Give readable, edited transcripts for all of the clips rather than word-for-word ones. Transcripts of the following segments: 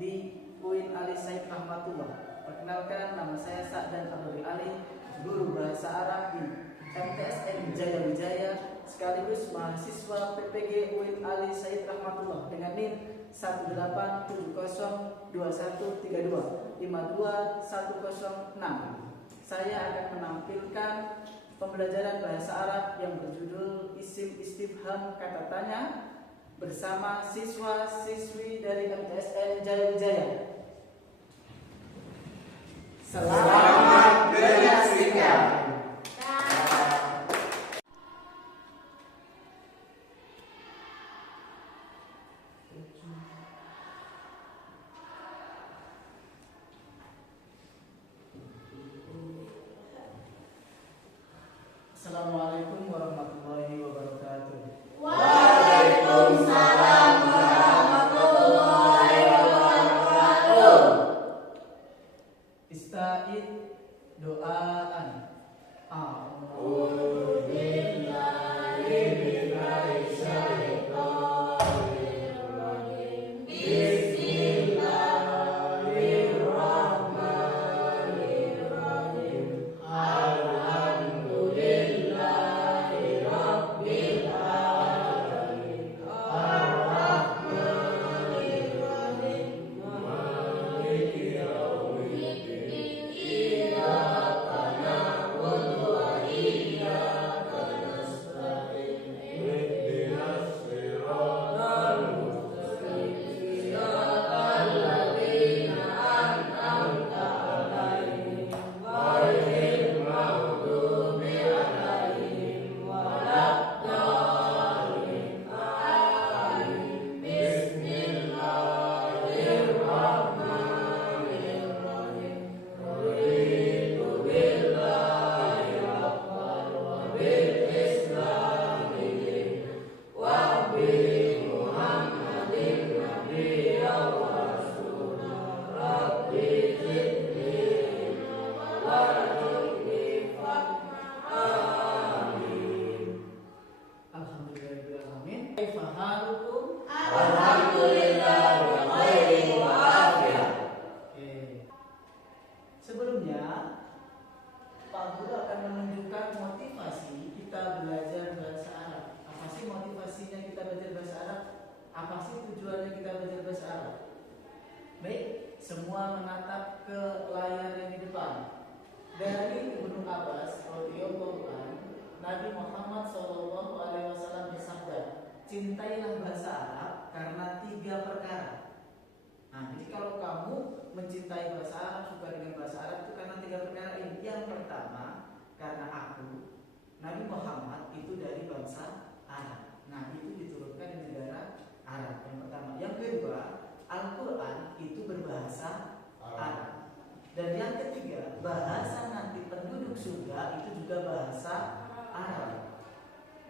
di UIN Ali Said Rahmatullah. Perkenalkan, nama saya Sa'dan Abdul Ali, guru bahasa Arab di MTSN Jaya Wijaya, sekaligus mahasiswa PPG UIN Ali Said Rahmatullah dengan NIM 1870217252106. Saya akan menampilkan pembelajaran bahasa Arab yang berjudul Isim Istifham Kata Tanya bersama siswa-siswi dari MTSN Jaya Wijaya. Selamat menyaksikan. Assalamualaikum warahmatullahi wabarakatuh. Waalaikumsalam warahmatullahi wabarakatuh. Ista'id doaan. Sebelumnya, Pak Guru akan menunjukkan motivasi kita belajar bahasa Arab. Apa sih motivasinya kita belajar bahasa Arab? Apa sih tujuannya kita belajar bahasa Arab? Baik, semua menatap ke layar yang di depan. Dari Ibnu Abbas radhiyallahu anhu, Nabi Muhammad SAW bersabda, cintailah bahasa Arab karena 3 perkara. Nah, jadi kalau kamu mencintai bahasa Arab, suka dengan bahasa Arab itu karena 3 perkara ini. Yang pertama, karena aku, Nabi Muhammad itu dari bangsa Arab. Nah, itu diturunkan di negara Arab. Yang pertama. Yang kedua, Al-Quran itu berbahasa Arab. Dan yang ketiga, bahasa nanti penduduk surga itu juga bahasa Arab.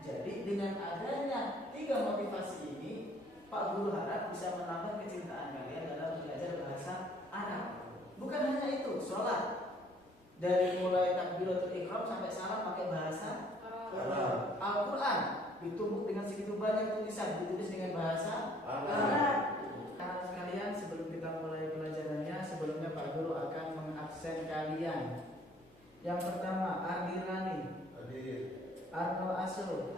Jadi dengan adanya 3 motivasi ini, Pak Guru harap bisa menambah kecintaan kalian dalam belajar bahasa Arab. Bukan hanya itu, sholat dari mulai takbiratul ihram sampai salam pakai bahasa Arab. Al-Quran ditumbuk dengan segitu banyak tulisan, ditulis dengan bahasa Arab. Karena sekalian, sebelum kita mulai pelajarannya, sebelumnya Pak Guru akan mengabsen kalian. Yang pertama, Ardirani, Arno Asul,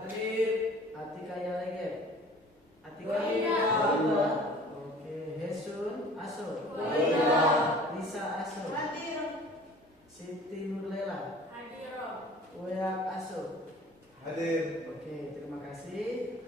Atika Yaleget, Atika Oke, Hesun Asul, Lisa Asul, Siti Nurlela, Uyak Asul. Oke, terima kasih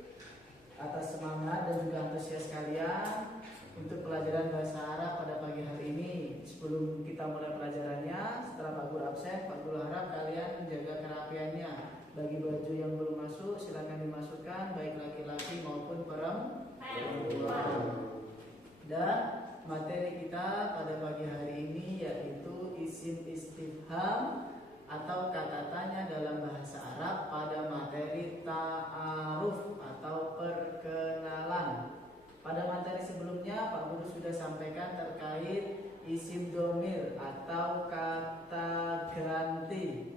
atas semangat dan juga antusias kalian untuk pelajaran bahasa Arab pada pagi hari ini. Sebelum kita mulai pelajarannya, setelah Pak Guru absen, Pak Guru harap kalian menjaga kerapiannya. Bagi baju yang belum masuk, silakan dimasukkan, baik laki-laki maupun perempuan. Dan materi kita pada pagi hari ini yaitu isim istifham atau kata tanya dalam bahasa Arab pada materi ta'aruf atau perkenalan. Pada materi sebelumnya Pak Guru sudah sampaikan terkait isim domir atau kata ganti.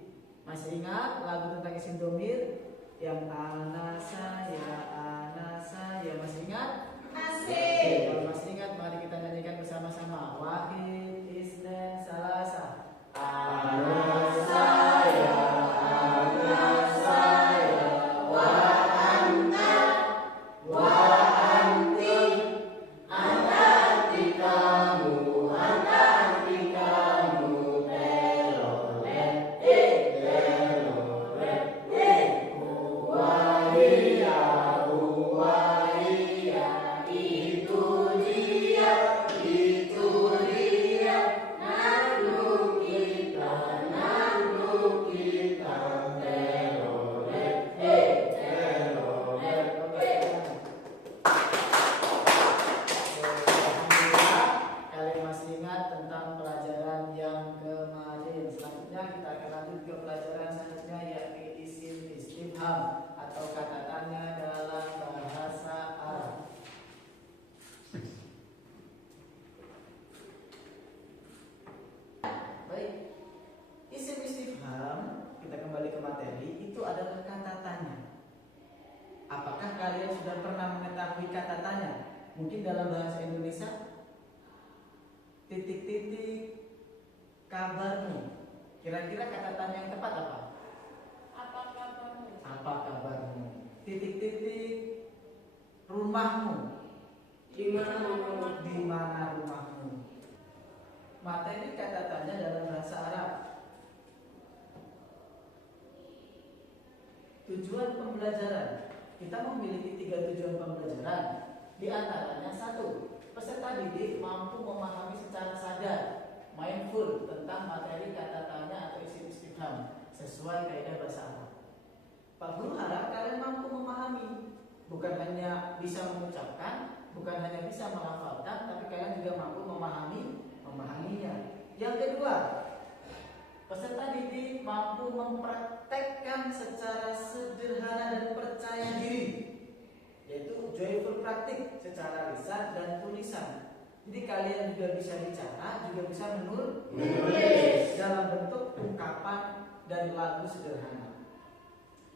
Masih ingat lagu tentang isim domir yang ana saya masih ingat? Masih. Kalau masih ingat, mari kita nyanyikan bersama dalam bahasa Indonesia? Titik-titik kabarmu. Kira-kira kata tanya yang tepat apa? Apa kabarmu? Apa kabarmu? Titik-titik rumahmu. Di mana rumahmu? Di mana rumahmu? Materi kata tanya dalam bahasa Arab. Tujuan pembelajaran. Kita memiliki 3 tujuan pembelajaran. Di antaranya 1, peserta didik mampu memahami secara sadar, mindful tentang materi kata tanya atau isi istifham sesuai kaidah bahasa Arab. Pak Guru harap kalian mampu memahami, bukan hanya bisa mengucapkan, bukan hanya bisa melafalkan, tapi kalian juga mampu memahaminya. Yang kedua, peserta didik mampu mempraktekkan secara sederhana dan percaya diri, yaitu joyful praktik secara lisan dan tulisan. Jadi kalian juga bisa bicara, juga bisa menulis dalam bentuk ungkapan dan lagu sederhana.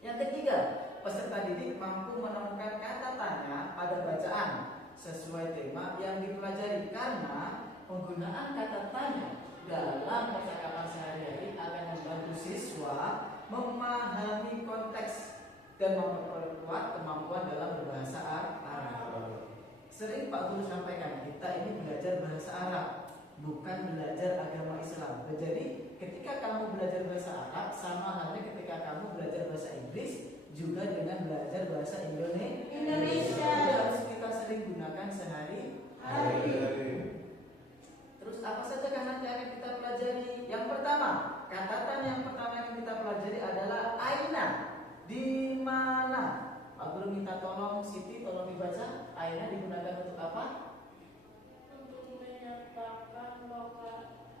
Yang ketiga, peserta didik mampu menemukan kata tanya pada bacaan sesuai tema yang dipelajari, karena penggunaan kata tanya dalam percakapan sehari-hari akan membantu siswa memahami konteks dan memperkuat kemampuan dalam berbahasa Arab. Sering Pak Guru sampaikan, kita ini belajar bahasa Arab, bukan belajar agama Islam. Jadi ketika kamu belajar bahasa Arab, sama halnya ketika kamu belajar bahasa Inggris, juga dengan belajar bahasa Indonesia. Harus kita sering gunakan sehari-hari. Terus apa saja kan nanti akan kita pelajari? Yang pertama, kata tanya yang pertama yang kita pelajari adalah aina. Di mana? Pak Guru minta tolong Siti, tolong dibaca. Aina digunakan untuk apa? Untuk menyatakan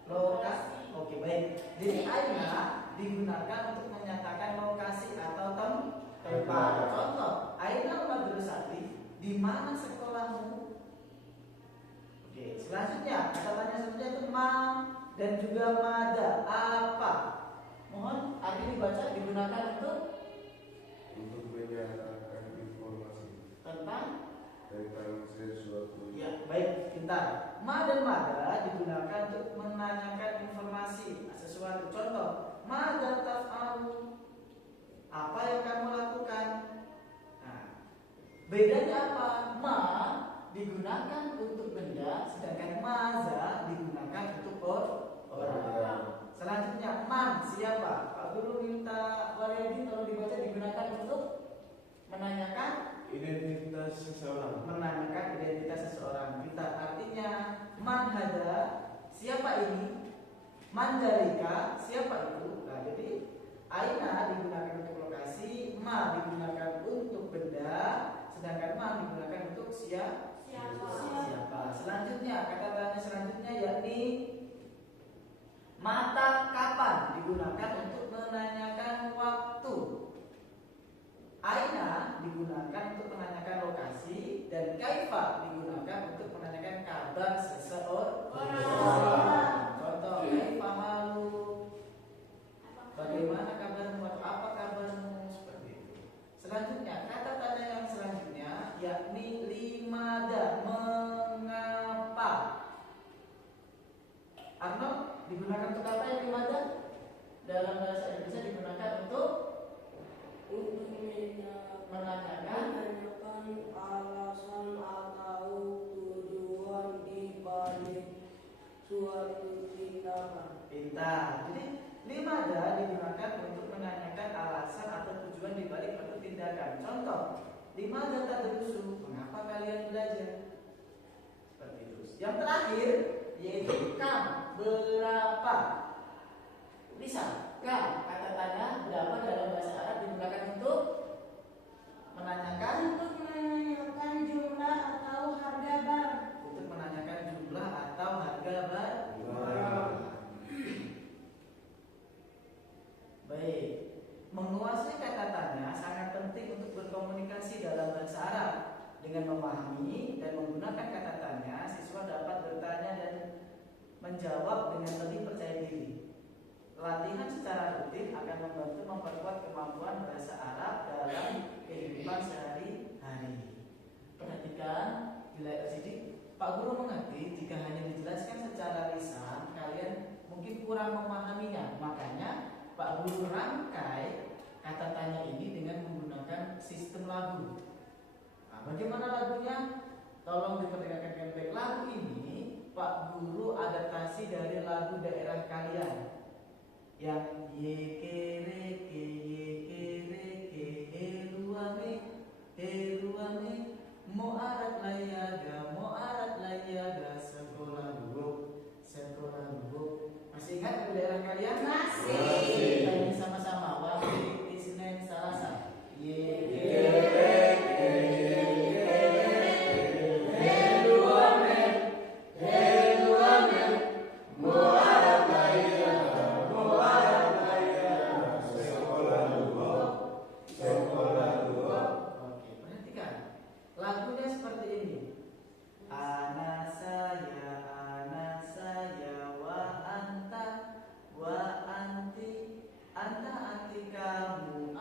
Lokasi. Oke, baik. Jadi aina digunakan untuk menyatakan lokasi atau tempat. Contoh, aina madrasati, di mana sekolahmu? Oke, selanjutnya kata tanya selanjutnya itu ma dan juga mada, apa? Mohon arti dibaca, digunakan untuk menyatakan informasi tentang sesuatu. ya, baik, pintar. Ma dan mada digunakan untuk menanyakan informasi sesuatu. Contoh, mada taf'alu, apa yang kamu lakukan? Nah, bedanya apa? Ma digunakan untuk benda, sedangkan maza digunakan untuk orang. Selanjutnya, man, siapa? Pak Guru minta Waryadi tolong dibaca, digunakan untuk menanyakan Identitas seseorang. menanyakan identitas seseorang. Kita artinya man hada, siapa ini? Mandalika, siapa itu? Nah, jadi aina digunakan untuk lokasi, ma digunakan untuk benda, sedangkan man digunakan untuk siapa? Selanjutnya, kata tanya selanjutnya yakni mata kapan digunakan untuk menanyakan waktu. Aina digunakan untuk menanyakan lokasi, dan kaifa digunakan untuk menanyakan kabar seseorang. Contoh, kaifa halu, bagaimana kabarmu atau apa kabarmu, seperti itu. Selanjutnya, kata tanya yang selanjutnya yakni limada, mengapa. Arnold, digunakan untuk apa ya limada? Dalam bahasa Indonesia digunakan untuk menanyakan alasan atau tujuan di balik suatu tindakan. pintar. Jadi limada digunakan untuk menanyakan alasan atau tujuan di balik suatu tindakan. Contoh, limada tadrusu, mengapa kalian belajar? Seperti itu. Yang terakhir yaitu kam, berapa. Bisa, kam, kata tanya berapa dalam bahasa Arab digunakan untuk menanyakan Jumlah atau harga barang. untuk menanyakan jumlah atau harga barang. Baik, menguasai kata tanya sangat penting untuk berkomunikasi dalam bahasa Arab. Dengan memahami dan menggunakan kata tanya, siswa dapat bertanya dan menjawab dengan lebih percaya diri. Latihan secara rutin akan membantu memperkuat kemampuan bahasa Arab dalam kehidupan sehari-hari. Perhatikan, di layar LCD, Pak Guru mengerti jika hanya dijelaskan secara lisan kalian mungkin kurang memahaminya. Makanya Pak Guru rangkai kata tanya ini dengan menggunakan sistem lagu. Nah, bagaimana lagunya? Tolong diperdengarkan baik. Lagu ini Pak Guru adaptasi dari lagu daerah kalian yang yekereke heluame moarat layaga sekolah lubuk. Masih ingat lagu daerah kalian? Masih. Kita nyanyi sama-sama. Waktu Isnin Salasa. Lagunya seperti ini. Ana saya wa anti, anta anti kamu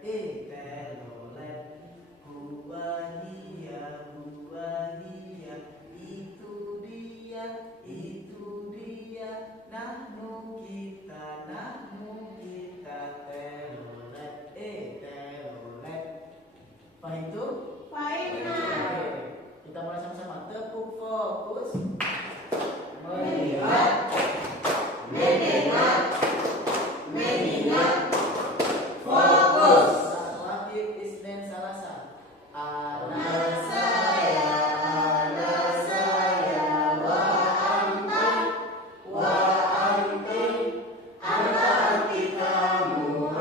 telolet huwa hiya itu dia nahmu kita telolet Paham itu? Fahimna. Oke, kita mulai sama-sama. Tepuk fokus. Melihat, mendengar, fokus. Waktu Isnin Salasa. Anak saya, wa anti, anta anti kamu,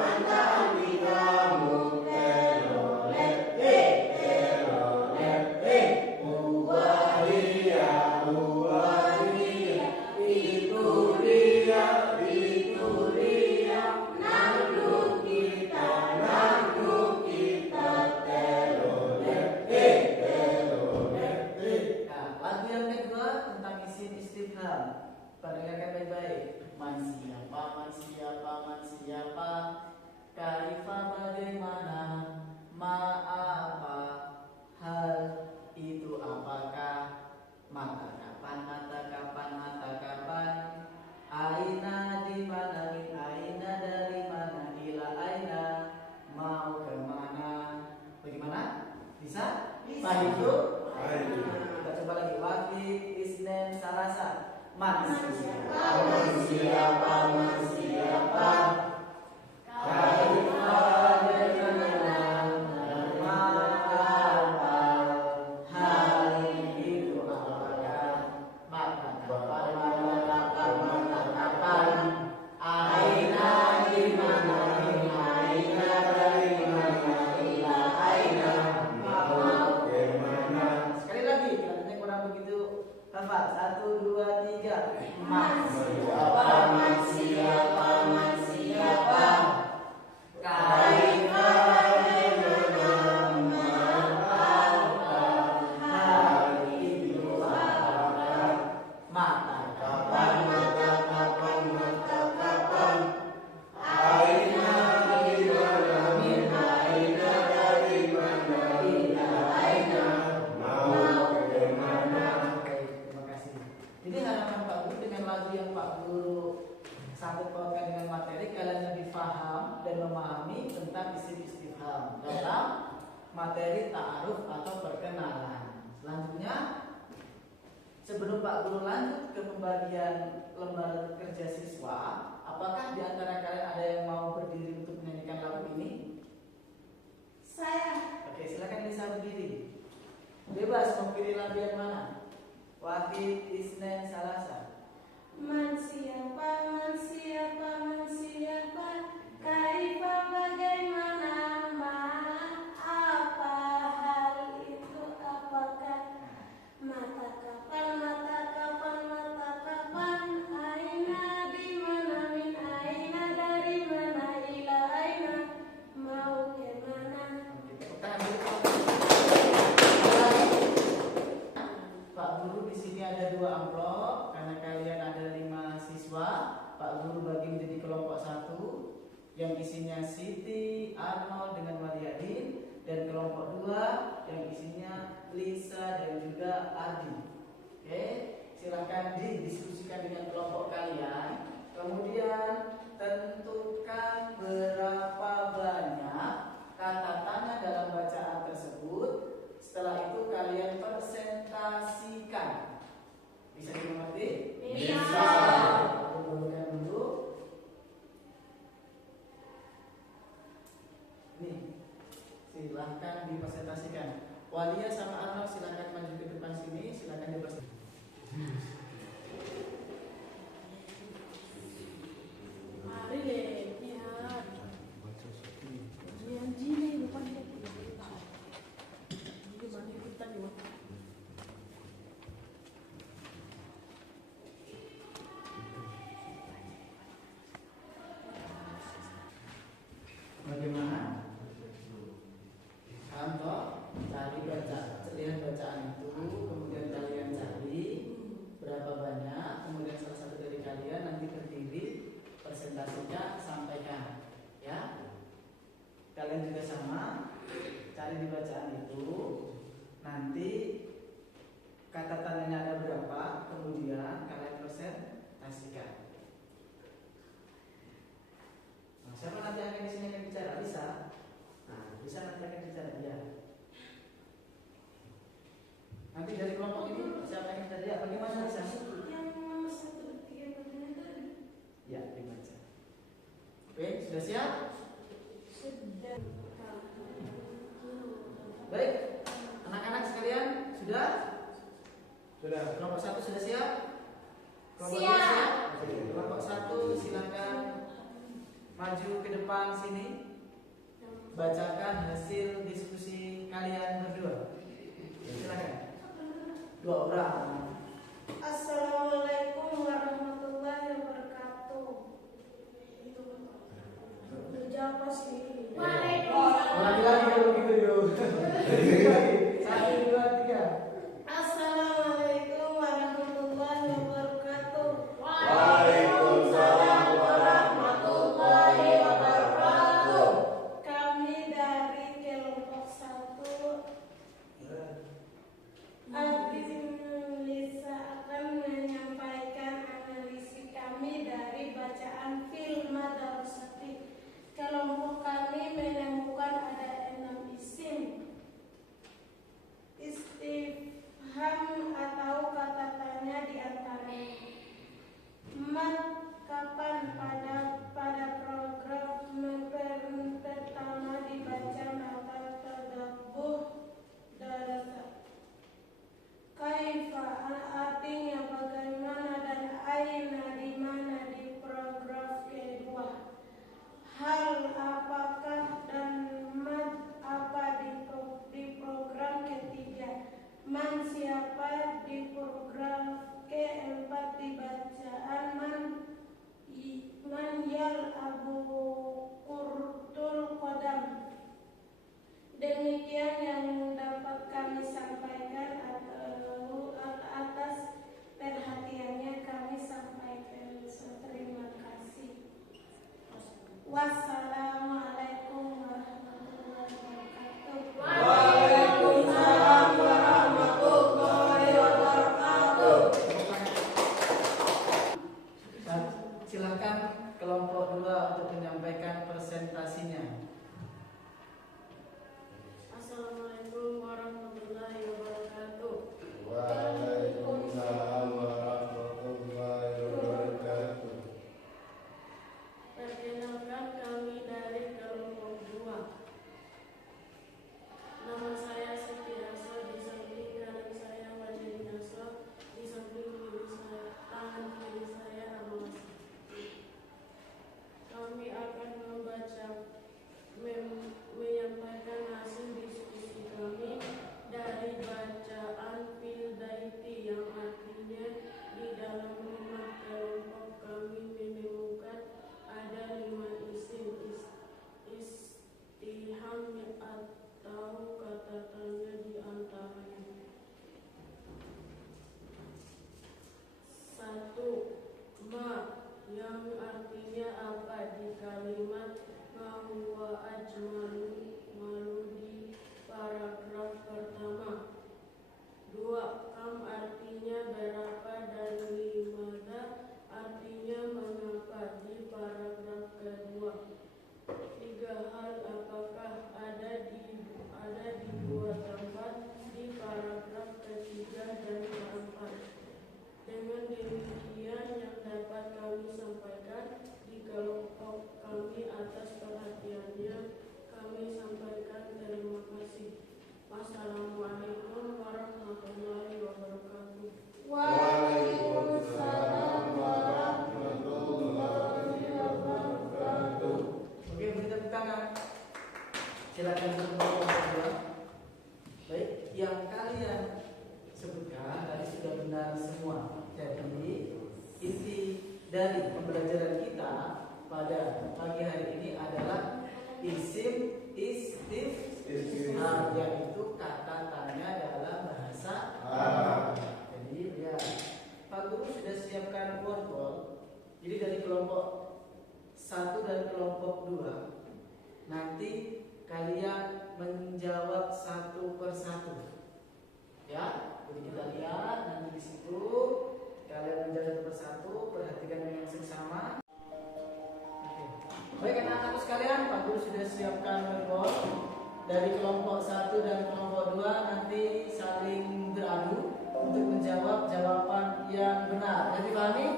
Perdengarkan baik-baik. Man siapa, kaifa bagaimana, apa, hal itu apakah, mata kapan, aina di mana, min aina dari mana, ila aina mau kemana. Bagaimana? Bisa? Paham itu? Kita coba lagi. Waktu Isnin Salasa. Man siapa, kaifa bagaimana, apa, hal itu apakah, mata kapan, aina di mana, min aina dari mana, ila aina mau kemana. Sekali lagi, kalian kurang begitu hafal. 1, 2, 3. Man siapa, kaifa bagaimana, apa, hal itu apakah, mata kapan, aina di mana, min aina dari mana, ila aina mau kemana. Oke, terima kasih. Jadi harapan Pak Guru dengan lagu yang Pak Guru sangkut pautkan dengan materi, kalian lebih paham dan memahami tentang isim istifham dalam materi ta'aruf atau perkenalan. Selanjutnya, sebelum Pak Guru lanjut ke pembagian lembar kerja siswa, apakah di antara kalian ada yang mau berdiri untuk menyanyikan lagu ini? Saya. Oke, silakan bisa berdiri. Bebas mau pilih lagu yang mana? Wahid, Isnin, Salasa. Man siapa, kaifa bagaimana, apa, hal itu apakah, mata kapan, aina di mana, min aina dari mana, ila aina mau kemana. Oke, tepuk tangan dulu. Pak Guru di sini ada 2 amplop karena kalian ada 5 siswa. Pak Guru bagi menjadi kelompok 1 yang isinya Siti, Arnold dengan Waliadin, dan kelompok 2 yang isinya Lisa dan juga Adi. Oke, silahkan didiskusikan dengan kelompok kalian. Kemudian tentukan berapa banyak kata tangan dalam bacaan tersebut. Setelah itu kalian presentasikan. Bisa dimengerti? Bisa. Aku buatkan dulu. Nih, silahkan dipresentasikan. Walia sama Arnold silahkan maju ke depan sini. Silahkan dipresentasikan. Mari deh, lihat. Lihat sini, bukan dia. Ini mana kita nih? Bagaimana? Contoh, cari lihat bacaan itu, kemudian kalian cari berapa banyak, kemudian salah satu dari kalian nanti berdiri presentasinya sampaikan, ya. Kalian juga sama, cari di bacaan itu, nanti kata tandanya ada berapa, kemudian kalian presentasikan. Nah, siapa nanti akan di sini akan bicara? Bisa? Nah, bisa nanti akan bicara dia. Nanti dari kelompok ini siapa yang bicara dia? Bagaimana bisa? Yang nomor 1, 3 pertanyaan tadi. Ya, dibaca. Oke, sudah siap? Sudah. Baik, anak-anak sekalian sudah? Sudah. Kelompok 1 sudah siap? Kelompok Siap. 2 siap? Kelompok 1 silakan maju ke depan sini. Bacakan hasil diskusi kalian berdua. Silakan. 2 orang. Assalamualaikum warahmatullahi wabarakatuh. Jawab pas ini. Ulangi lagi kalau gitu yuk. 1, 2, 3. Assalamualaikum warahmatullahi wabarakatuh. Waalaikumsalam warahmatullahi wabarakatuh. Kami dari kelompok 1 Lisa akan menyampaikan analisis kami dari bacaan film Madarusati. Kelompok kami menemukan ada 6 isim istifham atau kata tanya di antaranya. Mat kapan pada program pertama dibaca mata tadabbur darasa. Kaifa artinya bagaimana dan aina di mana di program kedua. Hal apakah dan mad apa di program ketiga. Man siapa di program keempat di bacaan man yal abu kurtul kodam. Demikian yang dapat kami sampaikan atau atas perhatiannya kami sampaikan. Terima kasih. Wassalamualaikum warahmatullahi wabarakatuh. Waalaikumsalam warahmatullahi wabarakatuh. Silakan kelompok 2 untuk menyampaikan presentasinya. Assalamualaikum warahmatullahi wabarakatuh. berapa dan limana, artinya mengapa di paragraf kedua. 3 hal apakah ada di 2 tempat di paragraf ketiga dan keempat. Dengan demikian yang dapat kami sampaikan di kelompok kami atas perhatiannya. Kami sampaikan terima kasih. Wassalamualaikum warahmatullahi wabarakatuh. Waalaikumsalam warahmatullahi wabarakatuh. Oke, beri tepuk tangan. Silakan untuk kelompok kedua. Baik, yang kalian sebutkan tadi sudah benar semua. Jadi inti dari pembelajaran kita pada pagi hari ini adalah isim istifham, yaitu kata tanya dalam bahasa Arab. Jadi ya, Pak Guru sudah siapkan workbook. Jadi dari kelompok 1 dan kelompok 2 nanti kalian menjawab satu persatu. Ya, jadi kita lihat nanti di situ kalian menjawab satu persatu, perhatikan dengan seksama. Oke. Baik anak-anakku sekalian, Pak Guru sudah siapkan workbook. Dari kelompok 1 dan kelompok 2 nanti saling beradu untuk menjawab jawaban yang benar. Jadi dipahami?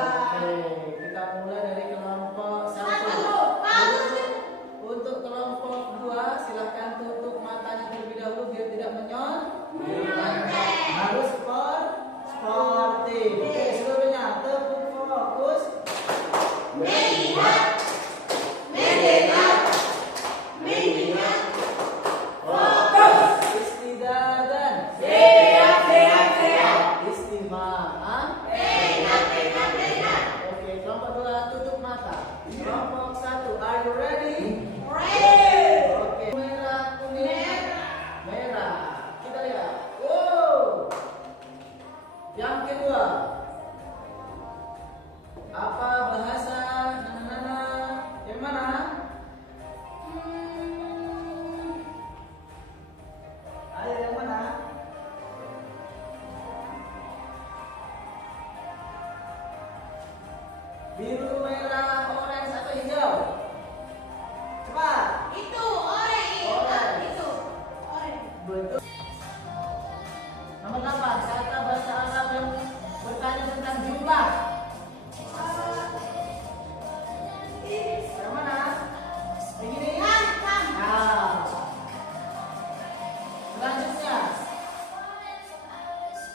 Oke, kita mulai dari kelompok 1. Untuk kelompok 2 silahkan tutup matanya terlebih dahulu biar tidak menyontek. Harus sportif. Oke, seluruhnya tepuk fokus. Mengingat fokus. Istidadan. Istima'an. Oke, kelompok 2 tutup mata. Kelompok 1, are you ready? Oke, merah, kuning, merah. Kita lihat. Wow. Yang kedua, apa bahasa nana? Yang mana? Ayo yang mana? Biru, merah, orange atau hijau? Cepat. Betul. Nomor 8, kata bahasa Arab yang bertanya tentang jumlah. Yang mana? Yang ini? Nah. Selanjutnya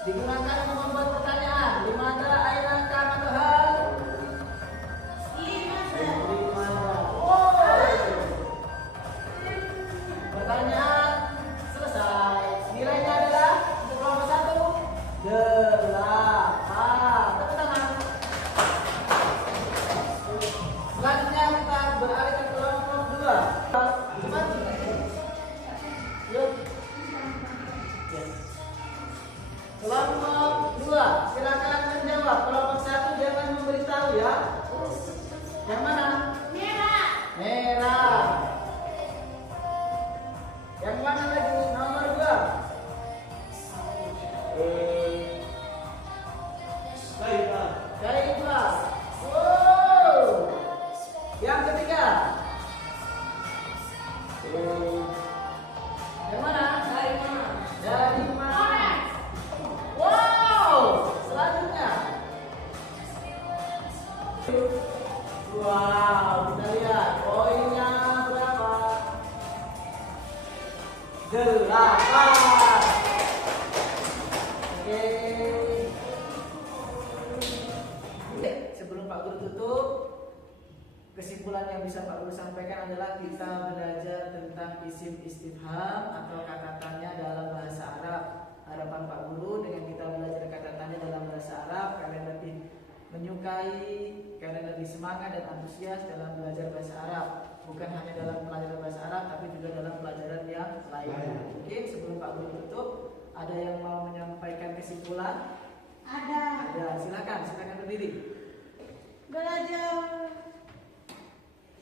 digunakan untuk membuat pertanyaan. Limada, aina, kam atau hal? Limada. Pertanyaan selesai. Nilainya adalah untuk kelompok 1 8. Tepuk tangan. Selanjutnya kita beralih ke kelompok 2. Cepat. Yuk. Yes. Kelompok 2 silakan menjawab. Kelompok 1 jangan memberitahu ya. Yang mana? Merah. Yang mana lagi? Nomor 2. Baiklah. Wow. Yang ketiga. Yang mana? Dari mana? Wow. Selanjutnya. Wow, kita lihat poinnya berapa? 8. Oke. Sebelum Pak Guru tutup, kesimpulan yang bisa Pak Guru sampaikan adalah kita belajar tentang isim istifham atau kata tanya dalam bahasa Arab. Harapan Pak Guru dengan kita belajar kata tanya dalam bahasa Arab, kalian lebih menyukai, kalian lebih semangat dan antusias dalam belajar bahasa Arab. Bukan hanya dalam pelajaran bahasa Arab, tapi juga dalam pelajaran yang lainnya. Mungkin sebelum Pak Guru tutup, ada yang mau menyampaikan kesimpulan? Ada. Silakan berdiri. Belajar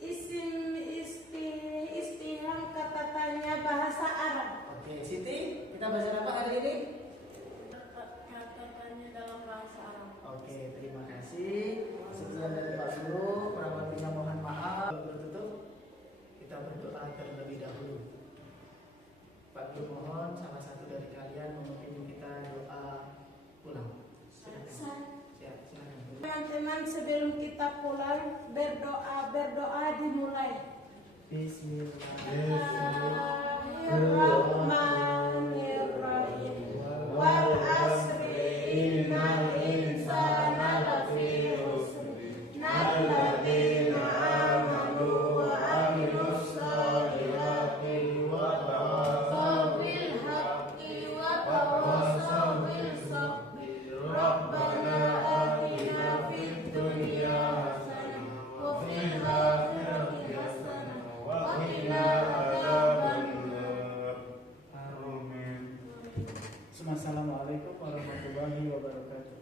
isim istifham kata tanya bahasa Arab. Oke, Siti, kita belajar apa hari ini? Oke, terima kasih. Sekian dari Pak Guru, perawatinya mohon maaf. Bertutup, kita berdoa terlebih dahulu. Pak Guru mohon salah satu dari kalian memimpin kita doa pulang. Silakan. Siap, silakan. Teman-teman, sebelum kita pulang, berdoa dimulai. Bismillahirrahmanirrahim. Wal asri innal insana lafi khusr. Alladzina amanu wa amilus solihati wa tawasaw bil haqqi wa tawasaw bil sabri. Rabbana atina fid dunya hasanah wa fil akhirati hasanah wa qina adzabannar. Amin. Assalamualaikum warahmatullahi wabarakatuh.